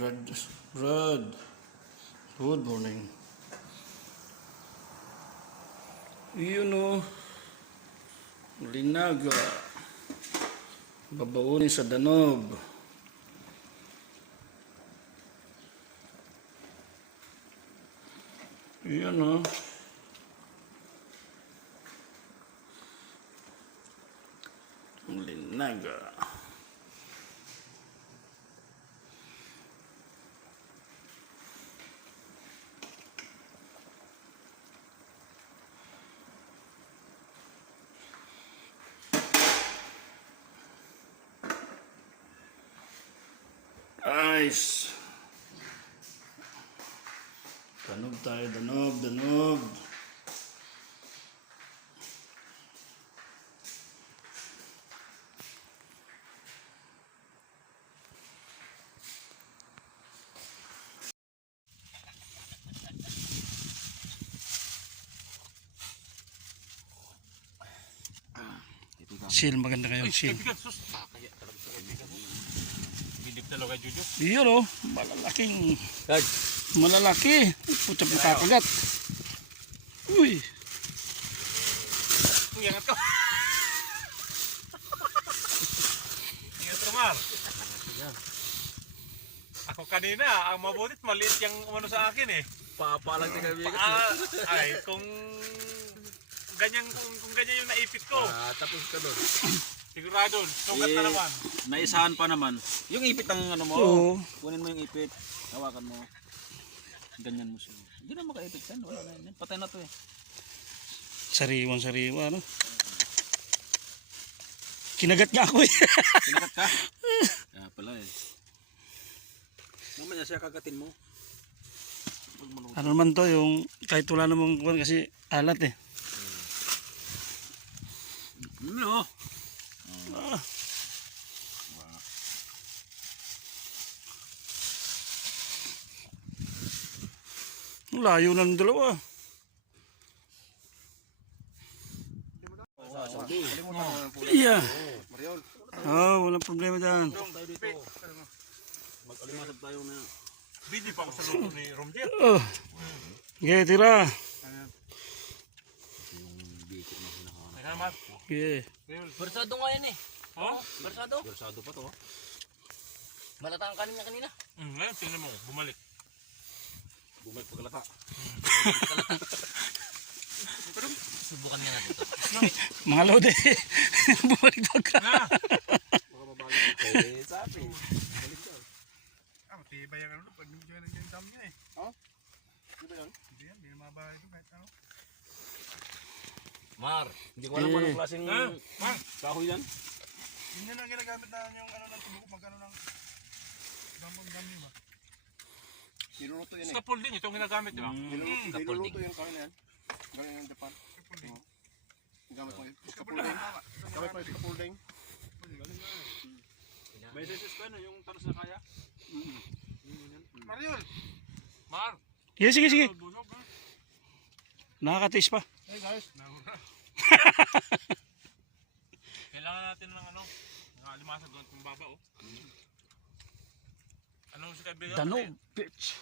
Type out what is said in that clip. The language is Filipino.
Brad, Brad, good morning. Yun o, linaga, babaunin sa danog. Yun o. Linaga. Nice. Danog tayo, danog. Sil, maganda kayong sil. Bidip talaga, Jojo. Iyon o, malalaki. Puta pa kakagat. Uy. Ingat ka. Ingat ka, Mar. Ako kanina, ang mabutit, maliit yung umano sa akin eh. Papa lang tayo kami. Ay, kung ganyan yung naipit ko. Tapos ka doon. Sigurado, sugat na naman. Naisahan pa naman. Yung ipit ang ano mo. Oo. Kunin mo yung ipit. Hawakan mo. Ganyan mo siya. Hindi na makaipit yan. Wala na yan. Patay na to eh. Sariwa, no? Kinagat nga ako eh. Kinagat ka? Kaya pala eh. Mamaya siya kagatin mo. Ano naman to, yung kahit wala namang kuwan kasi alat eh. Ano? Ah. Layo ng dalawa. Iya. Oh, walang problema dyan. Mag-alimasag tayo na. Bidip ako sa luto ni Romjer. Oh. Okay, tira. Teka, Mar. Okay. Bersado nga yan eh. Oh? Bersado. Bersado pa to. Malata ang kanin niya kanina. Ngayon, tingnan mo, bumalik. Bumalik pagkalata. Subukan nga natin ito. Mga lode. Bumalik ka. Na! Baka mabalik. Eh, sabi. Balik daw. Matibay ang ano, pag medyo nandiyan dam niya eh. Di ba yan? Hindi yan, hindi na mabalik ito kahit ano. Mar. Hindi ko alam anong klaseng Mar! kahoy yan. Yun lang ginagamit na yung ano ng tubo, magkano ng dami ba? Niluluto yan eh. Scaffolding, ito ang ginagamit, di ba? Niluluto yung kahoy na yan. Galing ng Japan. Gamit mo yun. Scaffolding. Gamit mo yung scaffolding. May sizes pa yung talos na kaya. Mariol! Mar! Yeah, sige. Busog ha? Nakaka-taste pa. Hey guys! Kailangan natin ng ano, alimasag doon kung baba oh. Ano si kaibigan? Danog, bitch.